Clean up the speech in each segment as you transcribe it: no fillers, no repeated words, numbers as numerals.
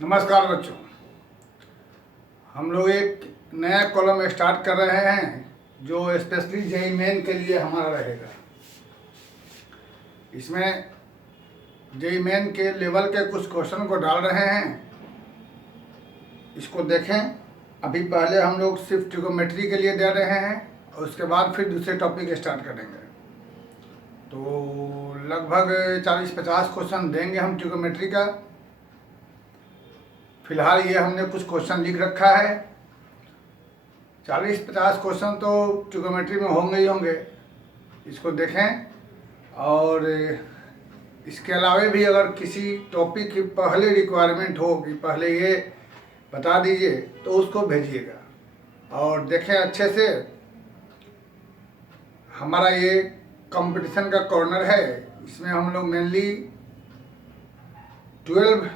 नमस्कार बच्चों, हम लोग एक नया कॉलम स्टार्ट कर रहे हैं जो स्पेशली जेईई मेन के लिए हमारा रहेगा। इसमें जेईई मेन के लेवल के कुछ क्वेश्चन को डाल रहे हैं। इसको देखें। अभी पहले हम लोग सिर्फ ट्रिग्नोमेट्री के लिए दे रहे हैं और उसके बाद फिर दूसरे टॉपिक स्टार्ट करेंगे। तो लगभग 40-50 क्वेश्चन देंगे हम ट्रिग्नोमेट्री का। फिलहाल ये हमने कुछ क्वेश्चन लिख रखा है। 40-50 क्वेश्चन तो ट्रिग्नोमेट्री में होंगे ही होंगे। इसको देखें और इसके अलावा भी अगर किसी टॉपिक की पहले रिक्वायरमेंट हो कि पहले ये बता दीजिए तो उसको भेजिएगा। और देखें अच्छे से। हमारा ये कंपटीशन का कॉर्नर है। इसमें हम लोग मेनली 12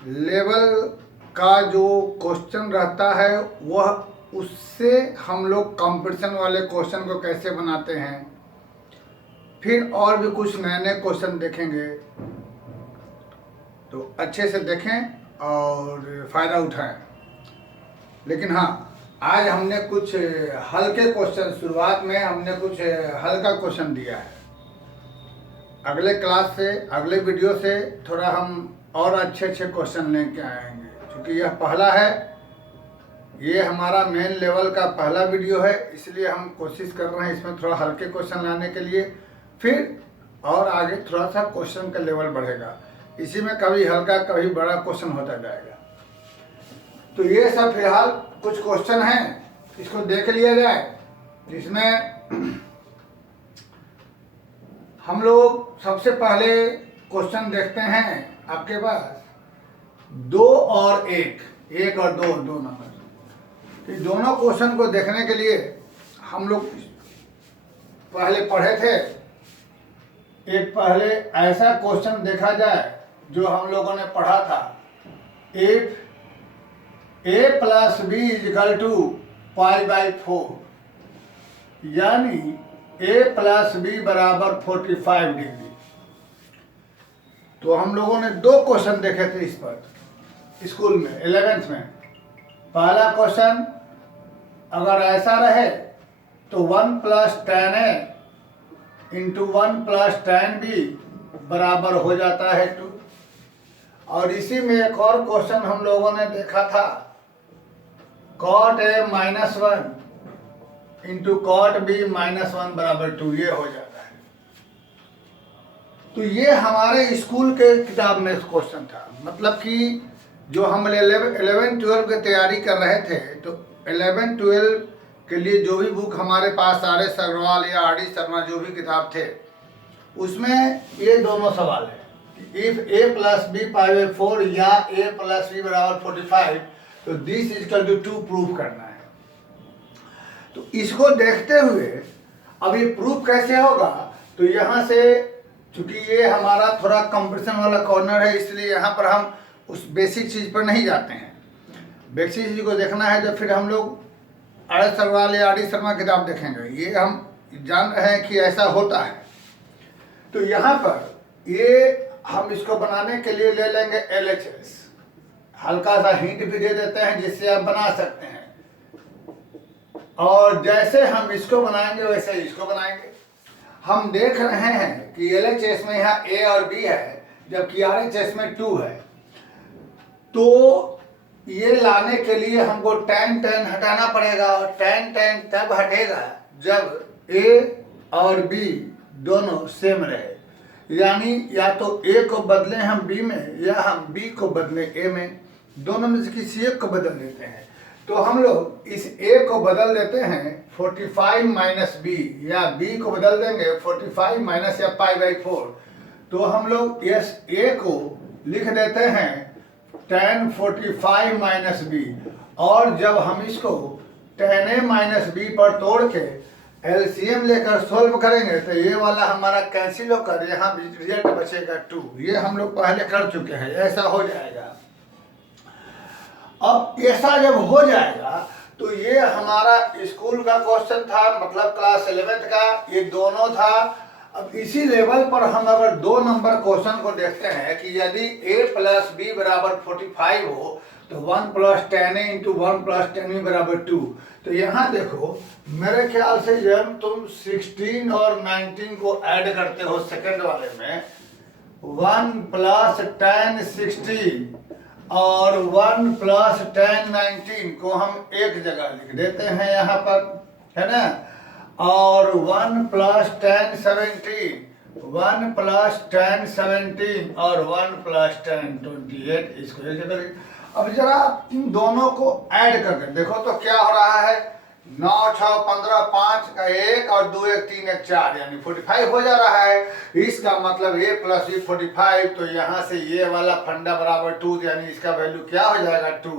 लेवल का जो क्वेश्चन रहता है वह उससे हम लोग कंपटीशन वाले क्वेश्चन को कैसे बनाते हैं, फिर और भी कुछ नए नए क्वेश्चन देखेंगे। तो अच्छे से देखें और फ़ायदा उठाएं। लेकिन हाँ, आज हमने कुछ हल्के क्वेश्चन, शुरुआत में हमने कुछ हल्का क्वेश्चन दिया है। अगले क्लास से, अगले वीडियो से थोड़ा हम और अच्छे क्वेश्चन लेके आएंगे। क्योंकि यह पहला है, ये हमारा मेन लेवल का पहला वीडियो है, इसलिए हम कोशिश कर रहे हैं इसमें थोड़ा हल्के क्वेश्चन लाने के लिए। फिर और आगे थोड़ा सा क्वेश्चन का लेवल बढ़ेगा। इसी में कभी हल्का कभी बड़ा क्वेश्चन होता जाएगा। तो ये सब फिलहाल कुछ क्वेश्चन हैं, इसको देख लिया जाए। जिसमें हम लोग सबसे पहले क्वेश्चन देखते हैं। आपके पास 2 और 1 और 2 दो नंबर, इस दोनों क्वेश्चन को देखने के लिए हम लोग पहले पढ़े थे। एक पहले ऐसा क्वेश्चन देखा जाए जो हम लोगों ने पढ़ा था। इफ a + b = π/4, यानी a + b = 45 डिग्री। तो हम लोगों ने 2 क्वेश्चन देखे थे इस पर स्कूल में 11th में। पहला क्वेश्चन अगर ऐसा रहे तो 1 + tan a × 1 + tan b बराबर हो जाता है 2। और इसी में एक और क्वेश्चन हम लोगों ने देखा था, cot a - 1 × cot b - 1 बराबर 2। ये हो जाता है। तो ये हमारे स्कूल के किताब में क्वेश्चन था। मतलब कि जो हम 11-12 की तैयारी कर रहे थे, तो 11-12 के लिए जो भी बुक हमारे पास आर एस अग्रवाल या आर डी शर्मा जो भी किताब थे, उसमें ये दोनों सवाल है। इफ a + b π/4 या a + b = 45, तो दिस = 2 प्रूफ करना है। तो इसको देखते हुए अब ये प्रूफ कैसे होगा, तो यहाँ से चूंकि ये हमारा थोड़ा कंपटीशन वाला कॉर्नर है, इसलिए यहाँ पर हम उस बेसिक चीज़ पर नहीं जाते हैं। बेसिक चीज़ को देखना है तो फिर हम लोग आर एस अग्रवाल या आर डी शर्मा किताब देखेंगे। ये हम जान रहे हैं कि ऐसा होता है। तो यहाँ पर ये हम इसको बनाने के लिए ले लेंगे LHS। हल्का सा हिंट भी दे देते हैं जिससे आप बना सकते हैं। और जैसे हम इसको बनाएंगे वैसे इसको बनाएंगे। हम देख रहे हैं कि LHS में यहाँ A और B है, जबकि RHS में 2 है। तो ये लाने के लिए हमको tan हटाना पड़ेगा। और tan तब हटेगा जब A और B दोनों सेम रहे। यानी या तो A को बदलें हम B में, या हम B को बदलें A में। दोनों में से किसी एक को बदल देते हैं। तो हम लोग इस A को बदल देते हैं 45 - b, या B को बदल देंगे 45 - या π/4। तो हम लोग इस A को लिख देते हैं tan 45 - b। और जब हम इसको tan a - b पर तोड़ के LCM लेकर सोल्व करेंगे तो ये वाला हमारा कैंसिल होकर यहाँ रिजल्ट बचेगा 2। ये हम लोग पहले कर चुके हैं। ऐसा हो जाएगा। अब ऐसा जब हो जाएगा तो ये हमारा स्कूल का क्वेश्चन था, मतलब क्लास 11th का। ये दोनों था अब इसी लेवल पर हम अगर 2 नंबर क्वेश्चन को देखते हैं कि यदि a प्लस बी बराबर 45 हो तो 1 plus 10a into 1 plus 10b बराबर 2। तो यहाँ देखो, मेरे ख्याल से जब तुम 16 और 19 को ऐड करते हो सेकंड वाले में, 1 प्लस 10 16 और 1 प्लस 10 19 को हम एक जगह लिख देते हैं यहाँ पर, है ना। और 1 प्लस 10 17, 1 प्लस 10 17 और 1 प्लस 10 28, इसको एक जगह। अब जरा इन दोनों को ऐड करके देखो तो क्या हो रहा है, 9 6 15 5 का 1 और 2 1 3 1 4 यानी 45 हो जा रहा है। इसका मतलब a प्लस बी 45, तो यहाँ से ये वाला फंडा बराबर 2, यानी इसका वैल्यू क्या हो जाएगा 2,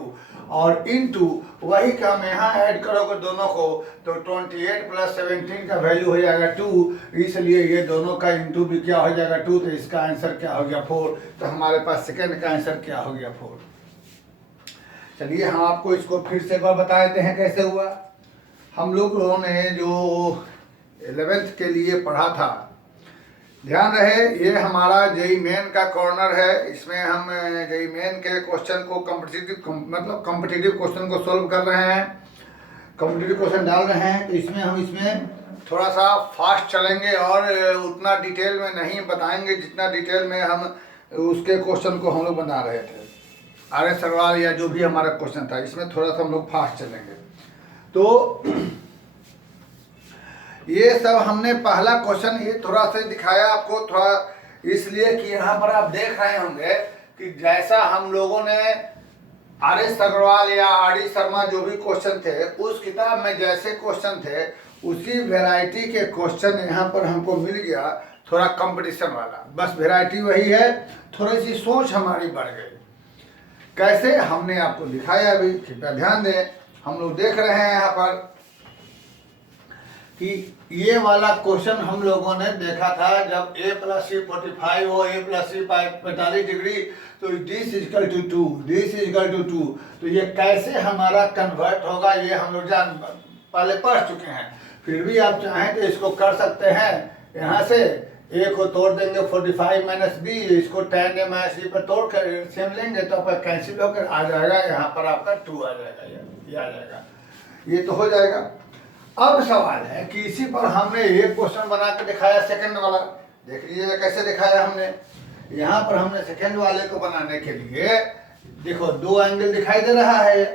और इनटू वही काम यहाँ ऐड करोगे दोनों को तो 28 प्लस 17 का वैल्यू हो जाएगा 2, इसलिए ये दोनों का इनटू भी क्या हो जाएगा 2, तो इसका आंसर क्या हो गया 4। तो हमारे पास सेकेंड का आंसर क्या हो गया 4। चलिए हम आपको इसको फिर से एक बार बता देते हैं कैसे हुआ। हम लोगों ने जो 11th के लिए पढ़ा था, ध्यान रहे ये हमारा जेई मेन का कॉर्नर है। इसमें हम जेई मेन के क्वेश्चन को कॉम्पिटिटिव क्वेश्चन को सॉल्व कर रहे हैं, कॉम्पिटिटिव क्वेश्चन डाल रहे हैं। तो इसमें थोड़ा सा फास्ट चलेंगे और उतना डिटेल में नहीं बताएंगे जितना डिटेल में हम उसके क्वेश्चन को हम लोग बना रहे थे, RS अग्रवाल या जो भी हमारा क्वेश्चन था। इसमें थोड़ा सा हम लोग फास्ट चलेंगे। तो ये सब हमने पहला क्वेश्चन ये थोड़ा सा दिखाया आपको, थोड़ा इसलिए कि यहाँ पर आप देख रहे होंगे कि जैसा हम लोगों ने RS अग्रवाल या RD शर्मा जो भी क्वेश्चन थे उस किताब में जैसे क्वेश्चन थे उसी वैरायटी के क्वेश्चन यहाँ पर हमको मिल गया, थोड़ा कंपटीशन वाला। बस वैरायटी वही है, थोड़ी सी सोच हमारी बढ़ गई। कैसे हमने आपको दिखाया, अभी कृपया ध्यान दें। हम लोग देख रहे हैं यहाँ पर कि ये वाला क्वेश्चन हम लोगों ने देखा था जब a प्लस सी 45 हो, a प्लस सी 45 डिग्री, तो this is equal to 2, this is equal to 2। तो ये कैसे हमारा कन्वर्ट होगा ये हम लोग पहले पढ़ चुके हैं। फिर भी आप चाहें तो इसको कर सकते हैं। यहाँ से a को तोड़ देंगे 45 माइनस बी, इसको tan a माइनस b पर तोड़ कर सेम लेंगे तो आपका कैंसिल होकर आ जाएगा, यहाँ पर आपका 2 आ जाएगा, ये आ जाएगा, ये तो हो जाएगा। अब सवाल है कि इसी पर हमने एक क्वेश्चन बना के दिखाया सेकंड वाला, देख लीजिएगा कैसे दिखाया हमने। यहाँ पर हमने सेकंड वाले को बनाने के लिए देखो 2 एंगल दिखाई दे रहा है,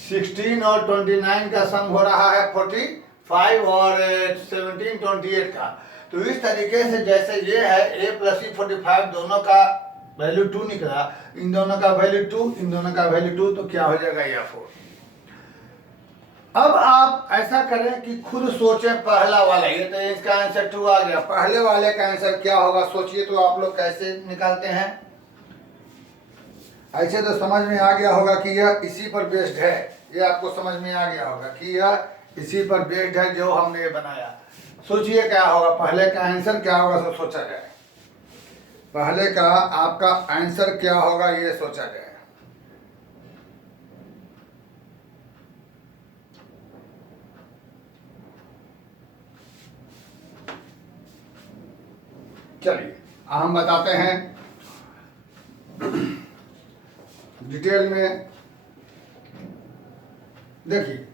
16 और 29 का सम हो रहा है 45 और 17 28 का। तो इस तरीके से जैसे ये है a प्लस सी 45, दोनों का वैल्यू 2 निकला, इन दोनों का वैल्यू 2, इन दोनों का वैल्यू 2, तो क्या हो जाएगा या 4। अब आप ऐसा करें कि खुद सोचें पहला वाला, ये तो इसका आंसर 2 आ गया, पहले वाले का आंसर क्या होगा सोचिए। तो आप लोग कैसे निकालते हैं, ऐसे तो समझ में आ गया होगा कि यह इसी पर बेस्ड है, ये आपको समझ में आ गया होगा कि यह इसी पर बेस्ड है जो हमने बनाया। सोचिए क्या होगा, पहले का आंसर क्या होगा, तो सोचा जाए पहले का आपका आंसर क्या होगा ये सोचा जाए। चलिए हम बताते हैं डिटेल में। देखिए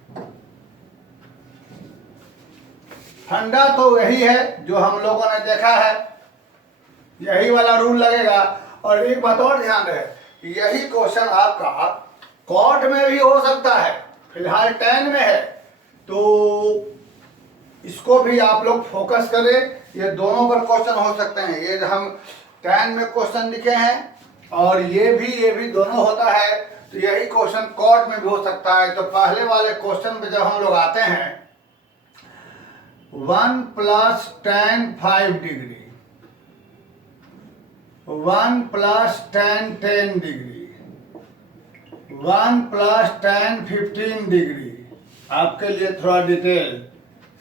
फंडा तो वही है जो हम लोगों ने देखा है, यही वाला रूल लगेगा। और एक बात और ध्यान रहे, यही क्वेश्चन आपका कॉट में भी हो सकता है, फिलहाल 10 में है, तो इसको भी आप लोग फोकस करें। ये दोनों पर क्वेश्चन हो सकते हैं, ये हम 10 में क्वेश्चन लिखे हैं और ये भी दोनों होता है, तो यही क्वेश्चन कॉट में भी हो सकता है। तो पहले वाले क्वेश्चन पे जब हम लोग आते हैं 1 plus tan 5 degree, 1 plus tan 10 degree, 1 plus tan 15 degree, आपके लिए थोड़ा डिटेल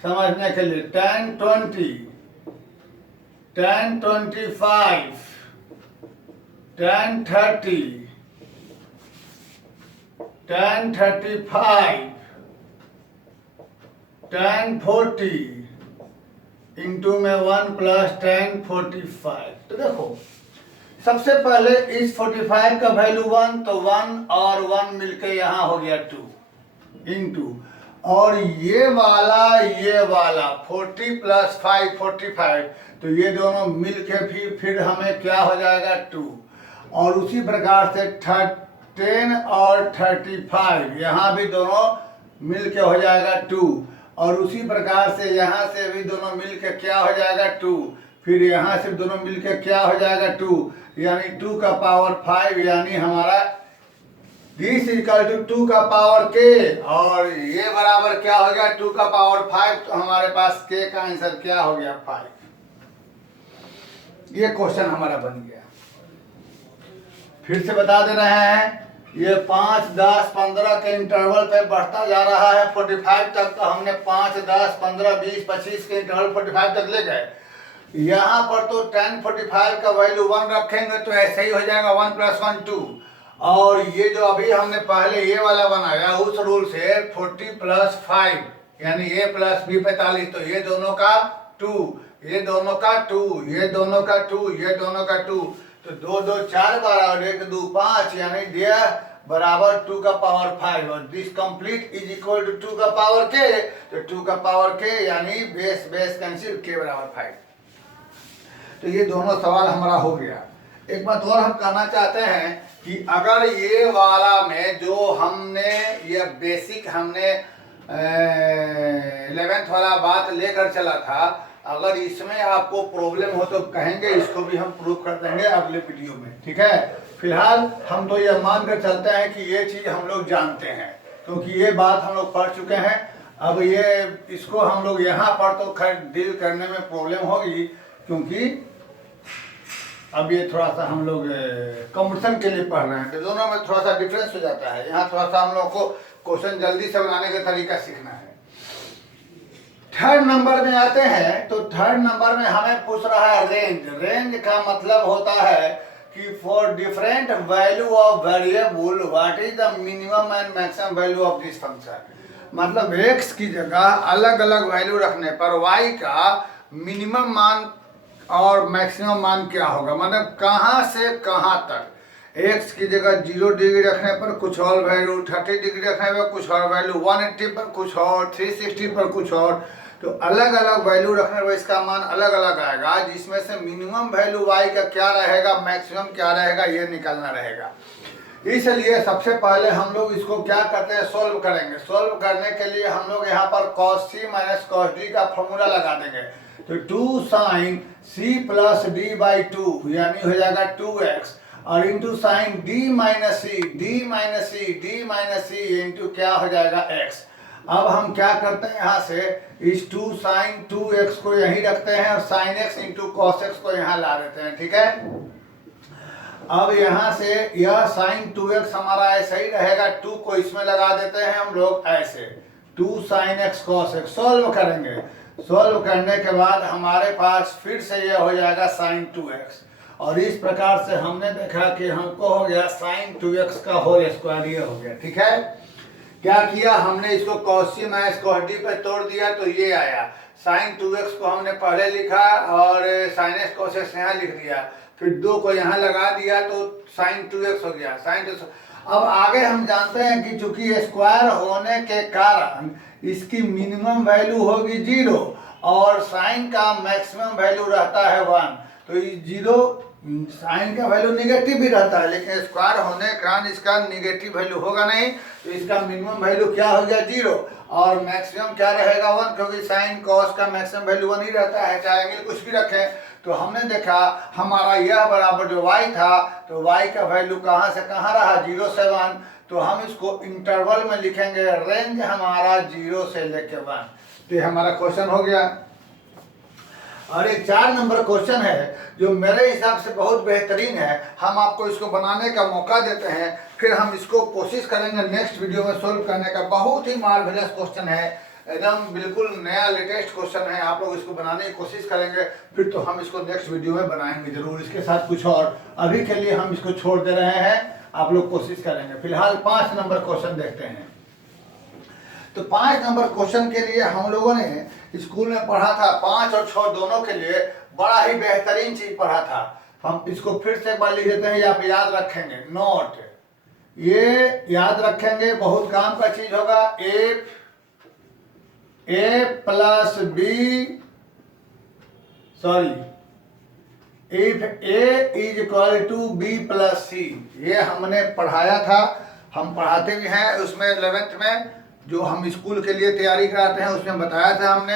समझने के लिए tan 20, tan 25, tan 30, tan 35, tan 40, into में 1 प्लस 10 45। तो देखो सबसे पहले इस 45 का वैल्यू 1, तो 1 और 1 मिलके यहाँ हो गया 2 इंटू, और ये वाला 40 प्लस 5 45, तो ये दोनों मिलके फिर हमें क्या हो जाएगा 2। और उसी प्रकार से 10 और 35 यहाँ भी दोनों मिलके हो जाएगा 2, और उसी प्रकार से यहाँ से भी दोनों मिलके क्या हो जाएगा 2, फिर यहाँ से दोनों मिलके क्या हो जाएगा 2, यानी 2 का पावर 5, यानी हमारा दिस इक्वल टू 2 का पावर k, और ये बराबर क्या हो गया 2 का पावर 5, तो हमारे पास k का आंसर क्या हो गया 5। ये क्वेश्चन हमारा बन गया। फिर से बता दे रहे हैं, ये 5, 10, 15 के इंटरवल पे बढ़ता जा रहा है 45 तक, तो हमने 5, 10, 15, 20, 25 के इंटरवल 45 तक ले गए। यहाँ पर तो 10 45 का वैल्यू 1 रखेंगे तो ऐसे ही हो जाएगा 1 प्लस 1 2, और ये जो अभी हमने पहले ये वाला बनाया उस रूल से 40 प्लस 5 यानी a प्लस b 45, तो ये दोनों का 2, ये दोनों का 2, ये दोनों का 2, ये दोनों का 2, तो 2 2 4 12 और 1 2 5, यानी दिया बराबर 2 का पावर 5, और this complete is equal to 2 का पावर k, तो 2 का पावर k यानी बेस बेस कैंसिल k बराबर 5। तो ये दोनों सवाल हमारा हो गया। एक बात और हम कहना चाहते हैं कि अगर ये वाला में जो हमने ये बेसिक हमने 11th वाला बात लेकर चला था, अगर इसमें आपको प्रॉब्लम हो तो कहेंगे, इसको भी हम प्रूव कर देंगे अगले वीडियो में, ठीक है। फिलहाल हम तो ये मान कर चलते हैं कि ये चीज़ हम लोग जानते हैं, क्योंकि ये बात हम लोग पढ़ चुके हैं। अब ये इसको हम लोग यहाँ पर तो खैर डील करने में प्रॉब्लम होगी, क्योंकि अब ये थोड़ा सा हम लोग कंपटीशन के लिए पढ़ रहे हैं, तो दोनों में थोड़ा सा डिफरेंस हो जाता है। यहाँ थोड़ा सा हम लोग को क्वेश्चन जल्दी से बनाने का तरीका सीखना है। थर्ड नंबर में आते हैं, तो थर्ड नंबर में हमें पूछ रहा है रेंज। रेंज का मतलब होता है कि for different value of variable what is the minimum and maximum value of this function. मतलब x की जगह अलग अलग वैल्यू रखने पर y का मिनिमम मान और मैक्सिमम मान क्या होगा, मतलब कहाँ से कहाँ तक। x की जगह 0 डिग्री रखने पर कुछ और वैल्यू, 30 डिग्री रखने पर कुछ और वैल्यू, 180 पर कुछ और, 360 पर कुछ और, तो अलग अलग वैल्यू रखने पर इसका मान अलग अलग आएगा, जिसमें से मिनिमम वैल्यू y का क्या रहेगा, मैक्सिमम क्या रहेगा, ये निकालना रहेगा। इसलिए सबसे पहले हम लोग इसको क्या करते हैं, सोल्व करेंगे। सोल्व करने के लिए हम लोग यहाँ पर cos c minus cos d का फॉर्मूला लगा देंगे, तो 2 sine c plus D by 2 यानी हो जाएगा 2x, और इंटू sine d minus c into क्या हो जाएगा x। अब हम क्या करते हैं, यहाँ से इस 2 साइन 2x को यहीं रखते हैं और sine x into cos x को यहाँ ला देते हैं, ठीक है। अब यहाँ से यह साइन 2x हमारा ऐसा ही रहेगा, 2 को इसमें लगा देते हैं हम लोग ऐसे, 2 sine x cos x। Solve करेंगे, सॉल्व करने के बाद हमारे पास फिर से यह हो जाएगा साइन 2x, और इस प्रकार से हमने देखा कि हमको हो गया साइन 2x का होल स्क्वायर, ये हो गया, ठीक है। क्या किया हमने, इसको cos c minus cos d पे तोड़ दिया, तो ये आया। साइन 2x को हमने पहले लिखा और साइन x cos x यहाँ लिख दिया, फिर 2 को यहाँ लगा दिया तो साइन 2x हो गया, साइन 2x। अब आगे हम जानते हैं कि चूंकि स्क्वायर होने के कारण इसकी मिनिमम वैल्यू होगी 0 और साइन का मैक्सिमम वैल्यू रहता है 1, तो 0 साइन का वैल्यू निगेटिव भी रहता है, लेकिन स्क्वायर होने के कारण इसका निगेटिव वैल्यू होगा नहीं, तो इसका मिनिमम वैल्यू क्या हो गया 0 और मैक्सिमम क्या रहेगा 1, क्योंकि साइन कॉस का मैक्सिमम वैल्यू 1 ही रहता है, चाहे एंगल कुछ भी रखें। तो हमने देखा हमारा यह बराबर जो y था, तो y का वैल्यू कहाँ से कहाँ रहा 0 से 1, तो हम इसको इंटरवल में लिखेंगे, रेंज हमारा 0 से लेके 1। तो ये हमारा क्वेश्चन हो गया। और एक 4 नंबर क्वेश्चन है जो मेरे हिसाब से बहुत बेहतरीन है, हम आपको इसको बनाने का मौका देते हैं, फिर हम इसको कोशिश करेंगे नेक्स्ट वीडियो में सोल्व करने का। बहुत ही मार्वेलस क्वेश्चन है, एकदम बिल्कुल नया लेटेस्ट क्वेश्चन है, आप लोग इसको बनाने की कोशिश करेंगे, फिर तो हम इसको नेक्स्ट वीडियो में बनाएंगे जरूर, इसके साथ कुछ और। अभी के लिए हम इसको छोड़ दे रहे हैं, आप लोग कोशिश करेंगे। फिलहाल 5 नंबर क्वेश्चन देखते हैं। तो 5 नंबर क्वेश्चन के लिए हम लोगों ने स्कूल में पढ़ा था, 5 और 6 दोनों के लिए बड़ा ही बेहतरीन चीज पढ़ा था। हम इसको फिर से एक बार लिख देते हैं, आप याद रखेंगे, नोट ये याद रखेंगे, बहुत काम का चीज होगा। A plus B, sorry, if A is equal to B plus C, ये हमने पढ़ाया था, हम पढ़ाते भी हैं उसमें 11th में जो हम स्कूल के लिए तैयारी कराते हैं, उसमें बताया था हमने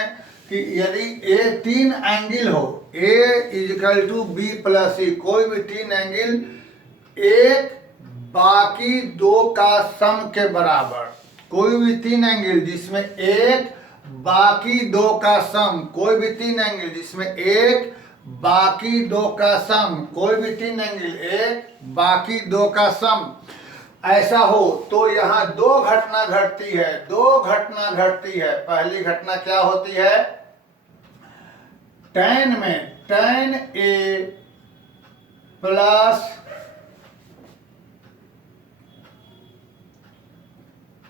कि यदि ए 3 एंगल हो, A is equal to B plus C, कोई भी 3 एंगल एक बाकी 2 का सम के बराबर, कोई भी 3 एंगल जिसमें एक बाकी 2 का सम, कोई भी 3 एंगल जिसमें एक बाकी 2 का सम, कोई भी 3 एंगल एक बाकी 2 का सम ऐसा हो तो यहाँ 2 घटना घटती है, 2 घटना घटती है। पहली घटना क्या होती है, tan में tan A प्लस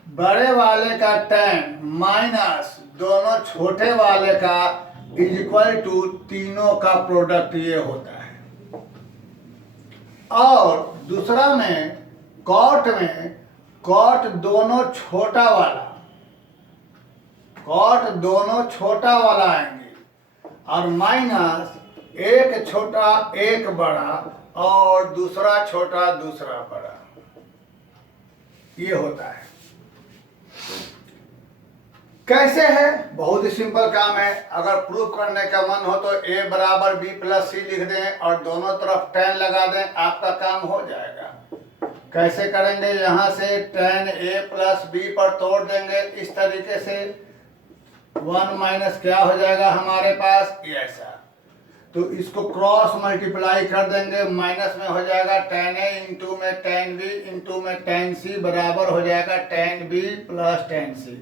बड़े वाले का tan माइनस दोनों छोटे वाले का इज इक्वल टू तीनों का प्रोडक्ट, ये होता है। और दूसरा में कॉट दोनों छोटा वाला, कॉट दोनों छोटा वाला आएंगे, और माइनस एक छोटा एक बड़ा और दूसरा छोटा दूसरा बड़ा, ये होता है। कैसे है, बहुत ही सिंपल काम है। अगर प्रूफ करने का मन हो तो a बराबर b प्लस सी लिख दें और दोनों तरफ tan लगा दें, आपका काम हो जाएगा। कैसे करेंगे, यहाँ से tan a प्लस b पर तोड़ देंगे इस तरीके से, 1 माइनस क्या हो जाएगा हमारे पास, ये ऐसा। तो इसको क्रॉस मल्टीप्लाई कर देंगे, माइनस में हो जाएगा tan a इंटू में tan b इंटू में tan c बराबर हो जाएगा tan b plus tan c।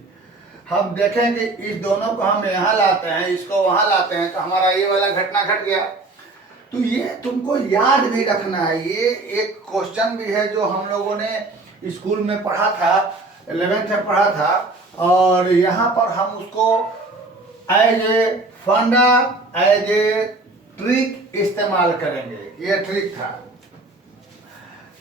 हम देखेंगे इस दोनों को हम यहाँ लाते हैं, इसको वहाँ लाते हैं, तो हमारा ये वाला घटना घट गया। तो ये तुमको याद भी रखना है, ये एक क्वेश्चन भी है जो हम लोगों ने स्कूल में पढ़ा था, 11th में पढ़ा था, और यहाँ पर हम उसको एज ए फंडा, एज ए ट्रिक इस्तेमाल करेंगे। ये ट्रिक था,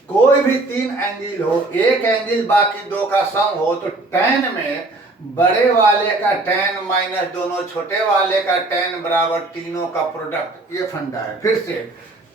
कोई भी 3 एंगल हो, एक एंगल बाकी 2 का सम हो, तो tan में बड़े वाले का tan माइनस दोनों छोटे वाले का tan बराबर तीनों का प्रोडक्ट, ये फंडा है। फिर से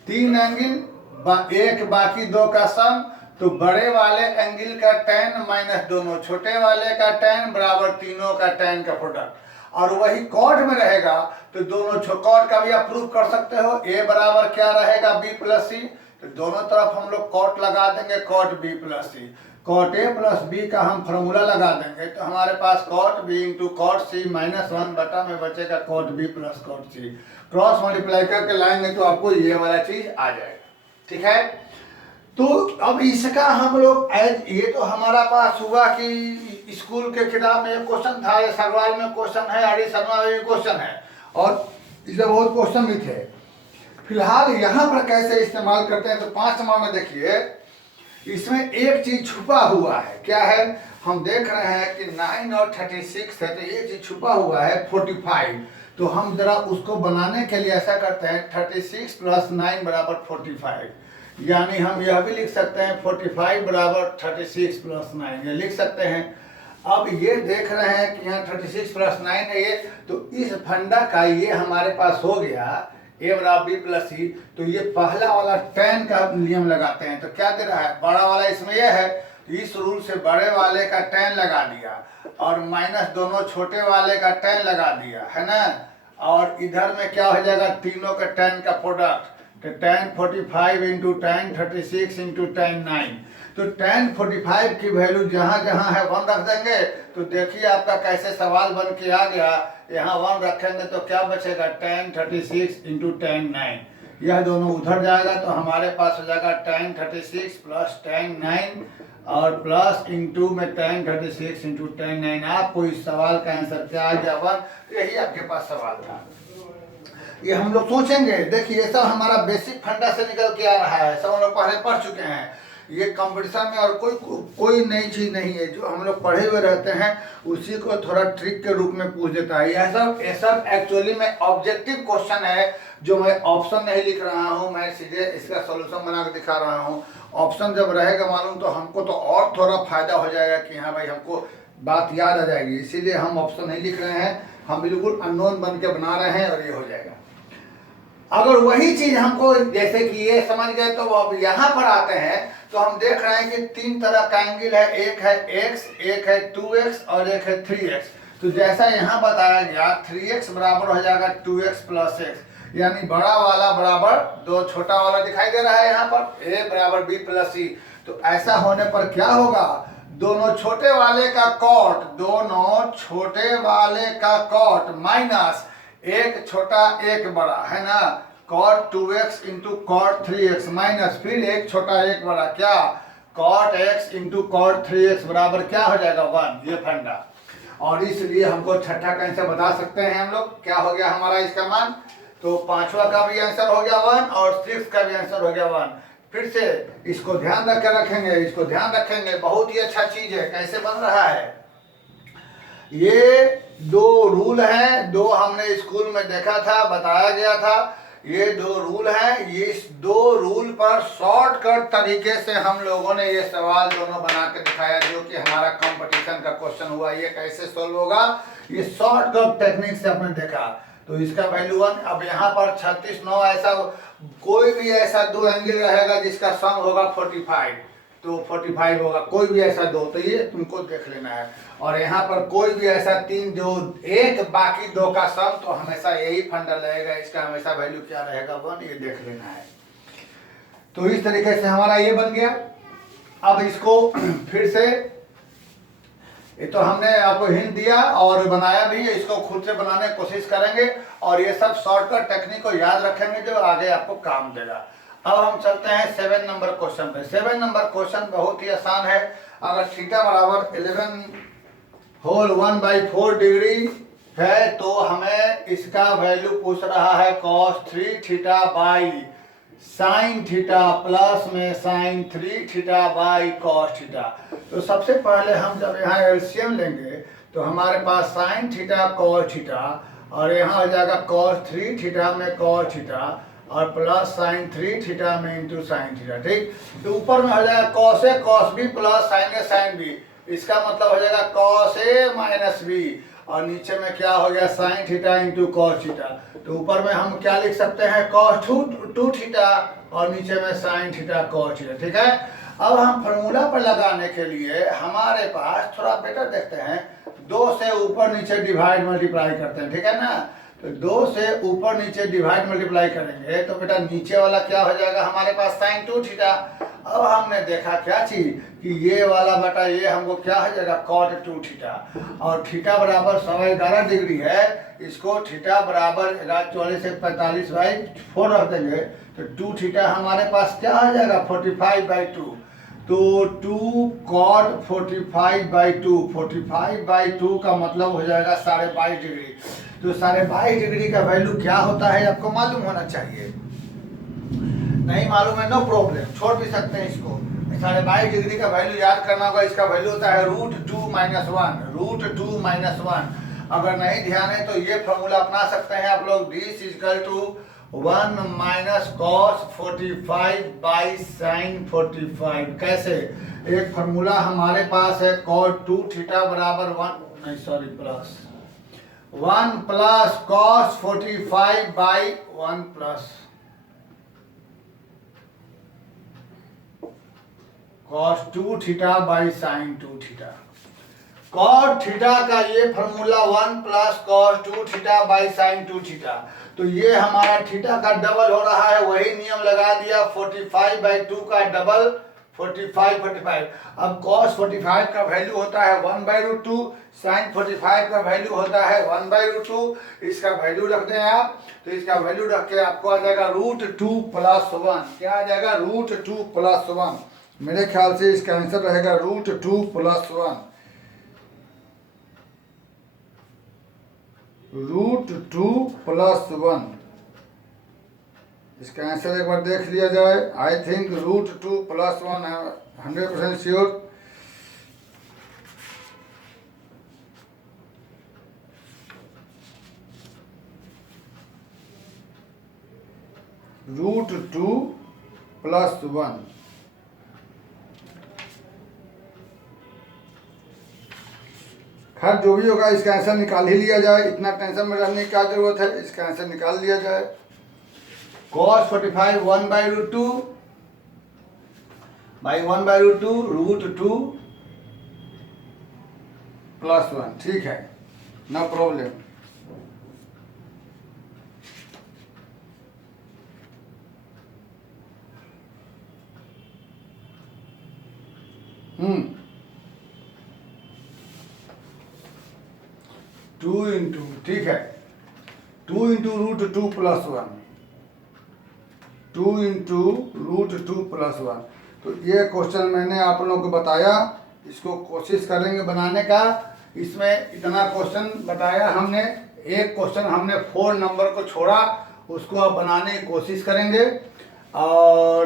3 एंगल एक बाकी 2 का सम, तो बड़े वाले एंगल का tan माइनस दोनों छोटे वाले का tan बराबर तीनों का tan का प्रोडक्ट। और वही कॉट में रहेगा तो दोनों कॉट का भी आप प्रूफ कर सकते हो, a बराबर क्या रहेगा b प्लस सी, तो दोनों तरफ हम लोग कॉट लगा देंगे, cot b plus C. Cot A plus B का हम फॉर्मूला लगा देंगे, तो हमारे पास cot B into cot C minus 1 बटा में बचेगा cot B plus cot C. Cross multiply करके लाएंगे तो आपको ये वाला चीज आ जाएगा, ठीक है। तो अब इसका हम लोग ये तो हमारा पास हुआ कि स्कूल के किताब में एक क्वेश्चन था, ये सगवाल में क्वेश्चन है, आड़ी शर्मा में भी क्वेश्चन है, और इसमें बहुत क्वेश्चन भी थे। फिलहाल यहाँ पर कैसे इस्तेमाल करते हैं, तो 5 नंबर में देखिए, इसमें एक चीज छुपा हुआ है। क्या है, हम देख रहे हैं कि 9 और 36 है, तो ये चीज छुपा हुआ है 45। तो हम जरा उसको बनाने के लिए ऐसा करते हैं, 36 प्लस 9 बराबर 45, यानी हम यह भी लिख सकते हैं 45 बराबर 36 प्लस 9, ये लिख सकते हैं। अब ये देख रहे हैं कि यहाँ 36 प्लस 9 है ये, तो इस फंडा का ये हमारे पास हो गया a बराबर b प्लस सी। तो ये पहला वाला tan का नियम लगाते हैं, तो क्या दे रहा है, बड़ा वाला इसमें यह है, तो इस रूल से बड़े वाले का tan लगा दिया और माइनस दोनों छोटे वाले का tan लगा दिया, है ना। और इधर में क्या हो जाएगा, तीनों का tan का प्रोडक्ट, तो tan 45 into tan 36 into tan 9। तो tan 45 की वैल्यू जहाँ जहाँ है 1 रख देंगे, तो देखिए आपका कैसे सवाल बन के आ गया। यहाँ 1 रखेंगे तो क्या बचेगा, tan 36 इंटू tan 9, यह दोनों उधर जाएगा, तो हमारे पास हो जाएगा tan 36 प्लस tan 9 और प्लस इंटू में tan 36 इंटू tan 9। आपको इस सवाल का आंसर क्या आ गया, 1। यही आपके पास सवाल था। ये हम लोग सोचेंगे, देखिए सब हमारा बेसिक फंडा से निकल के आ रहा है, सब हम लोग पहले पढ़ चुके हैं। ये कंपटीशन में और कोई नई चीज़ नहीं है, जो हम लोग पढ़े हुए रहते हैं उसी को थोड़ा ट्रिक के रूप में पूछ देता है। ये सब एक्चुअली में ऑब्जेक्टिव क्वेश्चन है, जो मैं ऑप्शन नहीं लिख रहा हूँ, मैं सीधे इसका सोल्यूशन बना के दिखा रहा हूँ। ऑप्शन जब रहेगा मालूम तो हमको तो और थोड़ा फायदा हो जाएगा कि हाँ भाई हमको बात याद आ जाएगी, इसीलिए हम ऑप्शन नहीं लिख रहे हैं, हम बिल्कुल अननोन बन के बना रहे हैं और ये हो जाएगा। अगर वही चीज हमको जैसे कि ये समझ गए, तो अब यहाँ पर आते हैं तो हम देख रहे हैं कि 3 तरह का एंगल है, एक है x, एक है 2x और एक है 3x। तो जैसा यहाँ बताया गया 3x बराबर हो जाएगा 2x प्लस x, यानी बड़ा वाला बराबर 2 छोटा वाला दिखाई दे रहा है यहाँ पर a बराबर b प्लस c। तो ऐसा होने पर क्या होगा, दोनों छोटे वाले का कॉट माइनस एक छोटा एक बड़ा है ना, cot 2x into cot 3x minus फिर एक छोटा एक बड़ा, क्या cot x into cot 3x बराबर क्या हो जाएगा 1। ये फंडा, और इसलिए हमको छठा का आंसर बता सकते हैं हम लोग। क्या हो गया हमारा इसका मान, तो 5वां का भी आंसर हो गया 1 और 6 का भी आंसर हो गया 1। फिर से इसको ध्यान रख के रखेंगे, बहुत ही अच्छा चीज है। कैसे बन रहा है, ये 2 रूल हैं, 2 हमने स्कूल में देखा था, बताया गया था। ये 2 रूल हैं, इस 2 रूल पर शॉर्टकट तरीके से हम लोगों ने ये सवाल दोनों बना के दिखाया, जो कि हमारा कंपटीशन का क्वेश्चन हुआ। ये कैसे सोल्व होगा, ये शॉर्टकट टेक्निक से आपने देखा। तो इसका वैल्यू 1। अब यहाँ पर 36, 9 ऐसा कोई भी ऐसा 2 एंगल रहेगा जिसका सम होगा 45, तो 45 होगा, कोई भी ऐसा 2, तो ये तुमको देख लेना है। और यहाँ पर कोई भी ऐसा 3 जो एक बाकी 2 का सम, तो हमेशा यही फंडा रहेगा, इसका हमेशा वैल्यू क्या रहेगा 1, ये देख लेना है। तो इस तरीके से हमारा ये बन गया। अब इसको फिर से, ये तो हमने आपको हिंट दिया और बनाया भी है, इसको खुद से बनाने की कोशिश करेंगे और ये सब शॉर्टकट टेक्निक को याद रखेंगे जो आगे आपको काम देगा। अब हम चलते हैं 7 नंबर क्वेश्चन पे। 7 नंबर क्वेश्चन बहुत ही आसान है। अगर थीटा बराबर 11 होल 1/4 डिग्री है तो हमें इसका वैल्यू पूछ रहा है cos 3 theta by sine theta plus में sine 3 theta by cos theta. तो सबसे पहले हम जब यहाँ एलसीएम लेंगे तो हमारे पास साइन थीटा cos थीटा और यहाँ हो जाएगा cos 3 थीटा में cos थीटा और प्लस साइन 3 थीटा में इंटू साइन थीटा। ठीक, तो ऊपर में हो जाएगा cos A cos B plus sine A sine B, इसका मतलब हो जाएगा cos A माइनस B, और नीचे में क्या हो गया sine theta into cos theta. तो ऊपर में हम क्या लिख सकते हैं cos 2 थीटा और नीचे में साइन थीटा cos थीटा। ठीक है, अब हम फार्मूला पर लगाने के लिए हमारे पास थोड़ा बेटर देखते हैं, 2 से ऊपर नीचे डिवाइड मल्टीप्लाई करते हैं। ठीक है ना, तो 2 से ऊपर नीचे डिवाइड मल्टीप्लाई करेंगे तो बेटा नीचे वाला क्या हो जाएगा हमारे पास साइन 2 थीटा। अब हमने देखा क्या चीज कि ये वाला बटा ये हमको क्या हो जाएगा cot 2 थीटा, और थीटा बराबर 11.5 डिग्री है, इसको थीटा बराबर 44 से 45/4 रख देंगे तो 2 थीटा हमारे पास क्या हो जाएगा 45/2। तो 2 cot 45/2, 45/2 का मतलब हो जाएगा 22.5 डिग्री। तो 22.5 डिग्री का वैल्यू क्या होता है आपको मालूम होना चाहिए, नहीं मालूम है नो प्रॉब्लम, छोड़ भी सकते हैं इसको। 22.5 डिग्री का वैल्यू याद करना होगा, इसका वैल्यू होता है √2 - 1, √2 - 1। अगर नहीं ध्यान है तो ये फॉर्मूला अपना सकते हैं आप लोग, this equal to 1 minus cos 45 sin 45। कैसे, एक फॉर्मूला हमारे पास है cot 2 थीटा बराबर 1 plus cos 45/1 plus cos 2 theta by sign 2 theta. cot theta का ये formula 1 plus cos 2 theta by sign 2 theta. तो ये हमारा थीटा का डबल हो रहा है, वही नियम लगा दिया, 45/2 का डबल 45। अब cos 45 का वैल्यू होता है 1/√2, साइन 45 का वैल्यू होता है 1/√2। इसका वैल्यू रख दें आप, तो इसका वैल्यू रख के आपको आ जाएगा √2 + 1। क्या आ जाएगा √2 + 1। मेरे ख्याल से इसका आंसर रहेगा √2 + 1, √2 + 1। इसका आंसर एक बार देख लिया जाए। आई थिंक √2 + 1 है 100% श्योर। √2 + 1। खैर जो भी होगा इसका आंसर निकाल ही लिया जाए, इतना टेंशन में रहने की क्या जरूरत है, इसका आंसर निकाल लिया जाए। cos 45 1/√2 by 1/√2 √2 + 1। ठीक है, नो प्रॉब्लम। टू इंटू, ठीक है, 2 × √2 + 1, 2 × √2 + 1। तो ये क्वेश्चन मैंने आप लोगों को बताया, इसको कोशिश करेंगे बनाने का। इसमें इतना क्वेश्चन बताया हमने, एक क्वेश्चन हमने 4 नंबर को छोड़ा, उसको आप बनाने की कोशिश करेंगे। और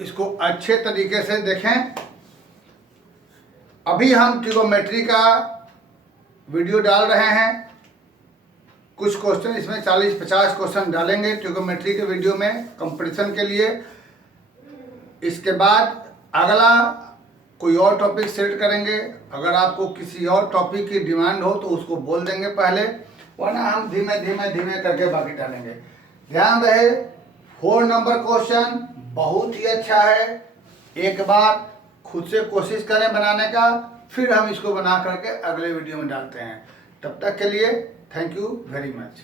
इसको अच्छे तरीके से देखें। अभी हम ट्रिगोमेट्री का वीडियो डाल रहे हैं, कुछ क्वेश्चन इसमें 40-50 क्वेश्चन डालेंगे ट्रिगोमेट्री के वीडियो में कंपटीशन के लिए। इसके बाद अगला कोई और टॉपिक सेलेक्ट करेंगे। अगर आपको किसी और टॉपिक की डिमांड हो तो उसको बोल देंगे पहले, वरना हम धीमे धीमे करके बाकी डालेंगे। ध्यान रहे 4 नंबर क्वेश्चन बहुत ही अच्छा है, एक बार खुद से कोशिश करें बनाने का, फिर हम इसको बना करके अगले वीडियो में डालते हैं। तब तक के लिए थैंक यू वेरी मच।